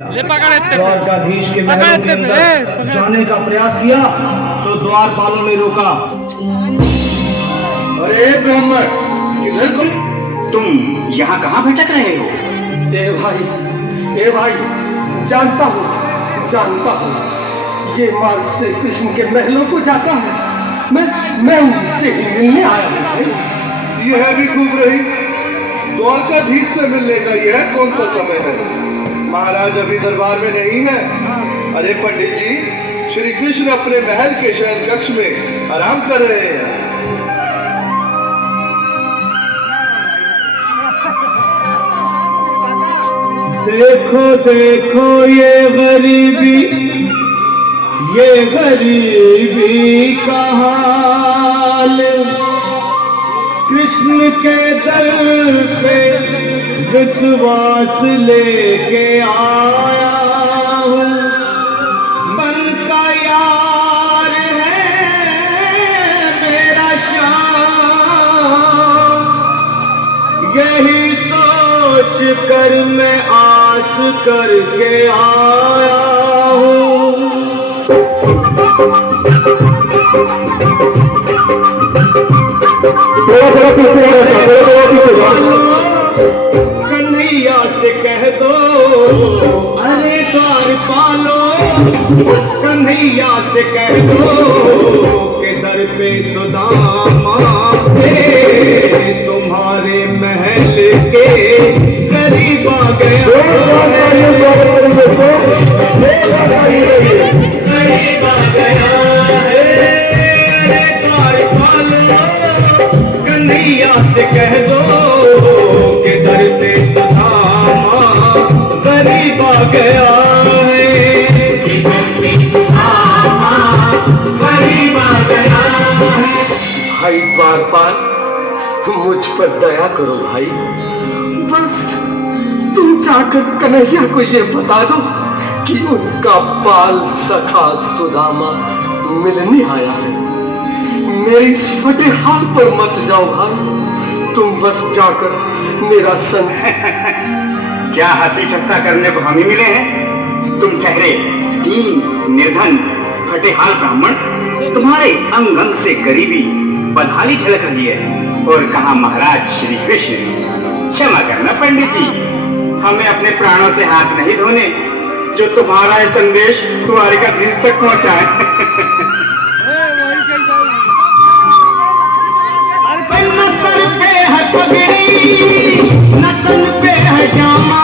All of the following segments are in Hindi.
द्वारकाधीश के महलों के अंदर जाने का प्रयास किया तो द्वारपालों ने रोका। अरे ब्राह्मण, किधर तुम यहाँ कहाँ भटक रहे हो? ए भाई, जानता हूँ ये मार्ग से कृष्ण के महलों को जाता है। मैं उनसे ही मिलने आया हूँ। यह भी खूब रही, द्वारकाधीश से मिलने का यह कौन सा समय है? महाराज अभी दरबार में नहीं है। अरे पंडित जी, श्री कृष्ण अपने महल के शयन कक्ष में आराम कर रहे हैं। देखो ये गरीबी का हाल, कृष्ण के दर पे विश्वास लेके आया हूँ। मन का यार है मेरा श्याम, यही सोच कर मैं आस करके आया हूँ। कन्हैया से कह दो अरे द्वारपालो, कन्हैया से कह दो के दर पे सुदामा थे तुम्हारे महल के करीब आ गया कन्हैया से कह दो के दर पे सुदामा गरीब आ गया है। भाई द्वारपाल, मुझ पर दया करो भाई। बस तुम जाकर कन्हैया को ये बता दो कि उनका बाल सखा सुदामा मिलने आया है। मेरे इस फटे हाल पर मत जाओ भाई, तुम बस जाकर मेरा संग क्या हंसी ठट्ठा करने को हम ही मिले हैं? तुम ठहरे दीन निर्धन फटेहाल ब्राह्मण, तुम्हारे अंग अंग से गरीबी बदहाली झलक रही है। और कहा महाराज श्री कृष्ण। क्षमा करना पंडित जी, हमें अपने प्राणों से हाथ नहीं धोने जो तुम्हारा ये संदेश द्वारकाधीश तक पहुंचाए। सर पे है पगड़ी न तन पे है जामा,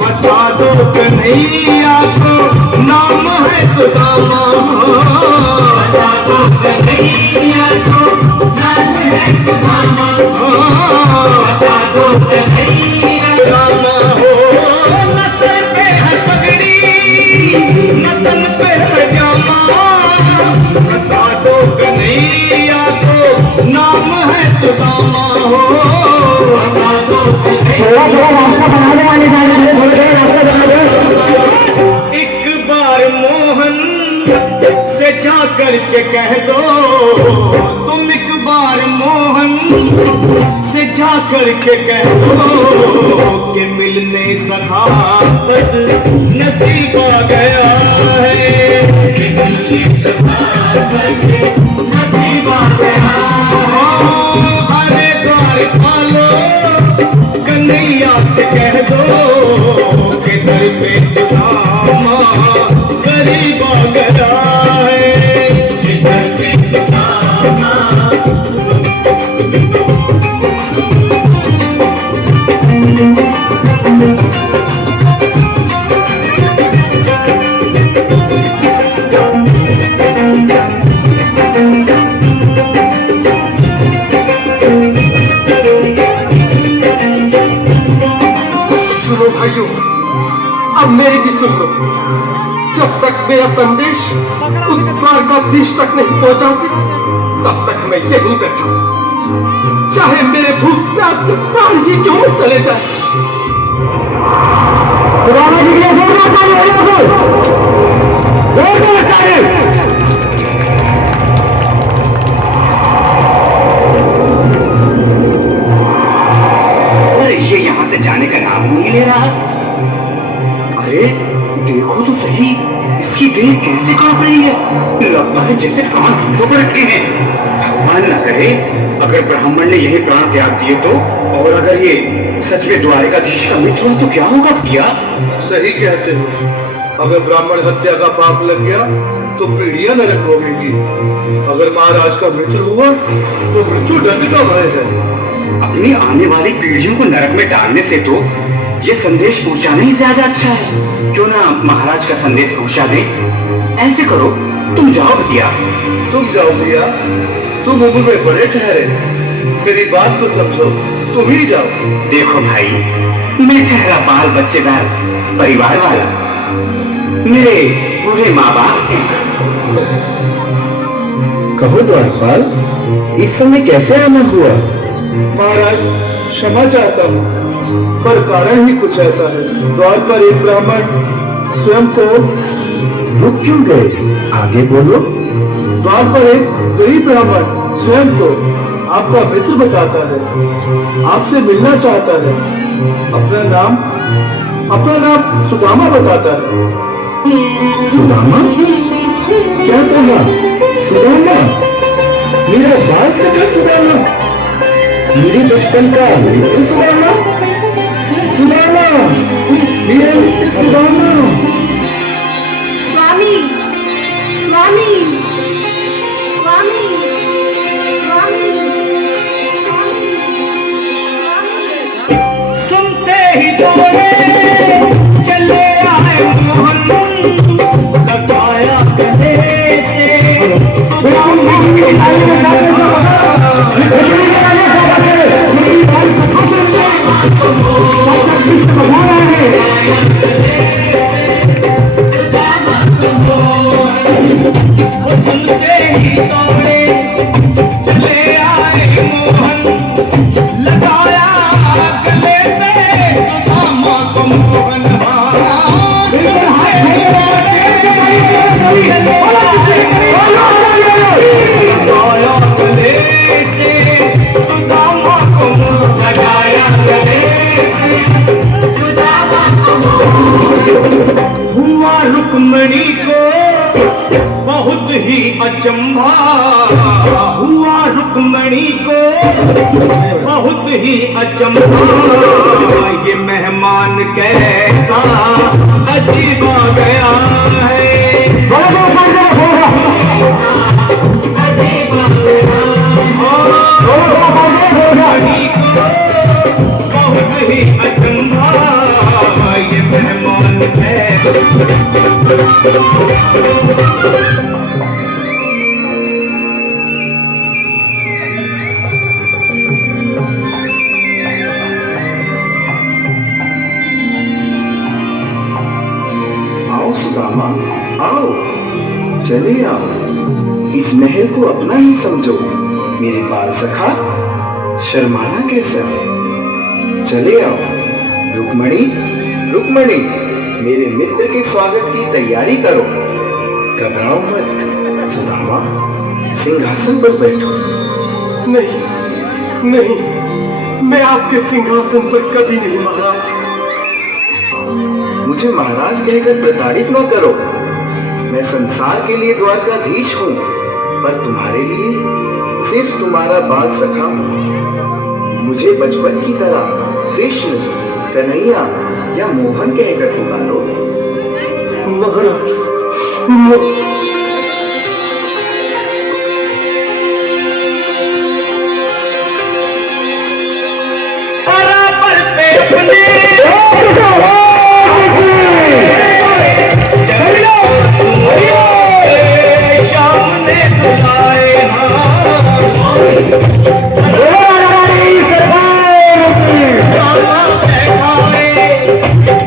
बता दो कन्हैया को नाम है सुदामा। बता दो कन्हैया को नाम है सुदामा। बता दो कन्हैया सुदामा हो। न सर पे है पगड़ी न तन पे है जामा, बता दो कन्हैया को नाम है सुदामा हो। एक बार मोहन से जा करके कह दो, तुम एक बार मोहन से जा करके कह दो कि मिलने सखावत नसीब आ गया है। मिलने सखावत नसीब आ गया। अरे द्वारपालो, कन्हैया से कह दो कि दर पे सुदामा गरीब आ गया है। दर पे सुदामा भाइयों, अब मेरी भी सुन लो। जब तक मेरा संदेश उस द्वारकाधीश तक नहीं पहुंचाते तब तक मैं यहीं बैठा, चाहे मेरे भूख प्यास से प्राण ही क्यों न चले जाए। ये यहाँ से जाने का नाम नहीं ले रहा। अरे देखो तो सही, इसकी देह कैसे कांप रही है। लगता है जैसे प्राण हाथों पर अटके हैं। भगवान न करे अगर ब्राह्मण ने यही प्राण त्याग दिए तो, और अगर ये सच में द्वारिकाधीश का मित्र हुआ तो क्या होगा भैया? सही कहते हो, अगर ब्राह्मण हत्या का पाप लग गया तो पीढ़ियां नरक भोगेंगी। अगर महाराज का मित्र हुआ तो मृत्यु दंड का भय है। अपनी आने वाली पीढ़ियों को नरक में डालने से तो ये संदेश पहुंचाना ही ज्यादा अच्छा है। क्यों ना महाराज का संदेश पहुंचा दे। ऐसे करो, तुम जाओ भैया। तुम जाओ भैया, तुम उम्र में बड़े ठहरे, मेरी बात को समझो, तुम ही जाओ। देखो भाई, मैं ठहरा बाल बच्चेदार परिवार वाला, मेरे बूढ़े माँ बाप हैं। कहो द्वारपाल, इस समय कैसे आना हुआ? महाराज क्षमा चाहता हूँ, पर कारण ही कुछ ऐसा है। द्वार पर एक ब्राह्मण स्वयं को रुक क्यों गए? आगे बोलो। द्वार पर एक गरीब ब्राह्मण स्वयं को आपका मित्र बताता है, आपसे मिलना चाहता है। अपना नाम सुदामा बताता है। सुदामा? क्या कहा? सुदामा? मेरा बाल सका सुदामा? मेरे बचपन का मित्र सुदामा? सुदामा, मेरा मित्र सुदामा। स्वामी, स्वामी, स्वामी, स्वामी, सुनते ही दौड़े चले आए मोहन, लगाया गले सुनते ही दौड़े चले आए मोहन, लगाया गले से सुदामा को मोहन। हुआ रुक्मणी को बहुत ही अचंभा, हुआ रुक्मणी को बहुत ही अचंभा। ये मेहमान कैसा अजीब आ गया है, रुक्मणी को बहुत ही अचंभा। ये मेहमान है। आओ सुदामा, आओ, चले आओ। इस महल को अपना ही समझो। मेरे बाल सखा, शर्माना कैसा है? चले आओ। रुक्मणी, रुक्मणी, मेरे मित्र के स्वागत की तैयारी करो। घबराओ मत। सुदामा, सिंहासन पर बैठो। नहीं, नहीं, मैं आपके सिंहासन पर कभी नहीं महाराज। मुझे महाराज कहकर प्रताड़ित न करो। मैं संसार के लिए द्वारकाधीश हूँ, पर तुम्हारे लिए सिर्फ तुम्हारा बाल सखा हूँ। मुझे बचपन की तरह कृष्ण, कन्हैया या मोहन कहकर पुकारो। महाराज, बराबर पे अपने सामने बुलाए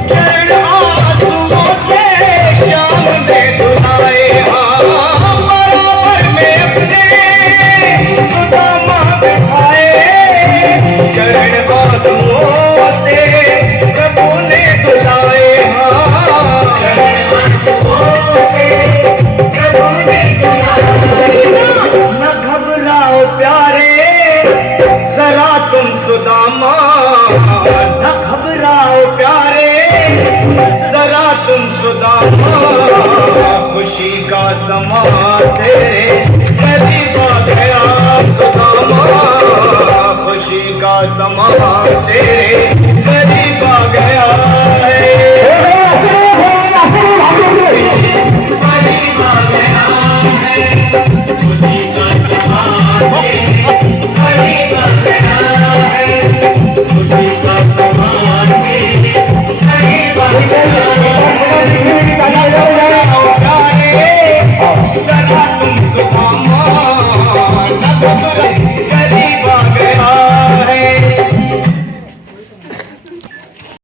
चरण आंसुओं से श्याम ने बुलाए। सुदामा, खुशी का समा तेरे करीब आ गया सुदामा, खुशी का समा तेरे करीब आ गया।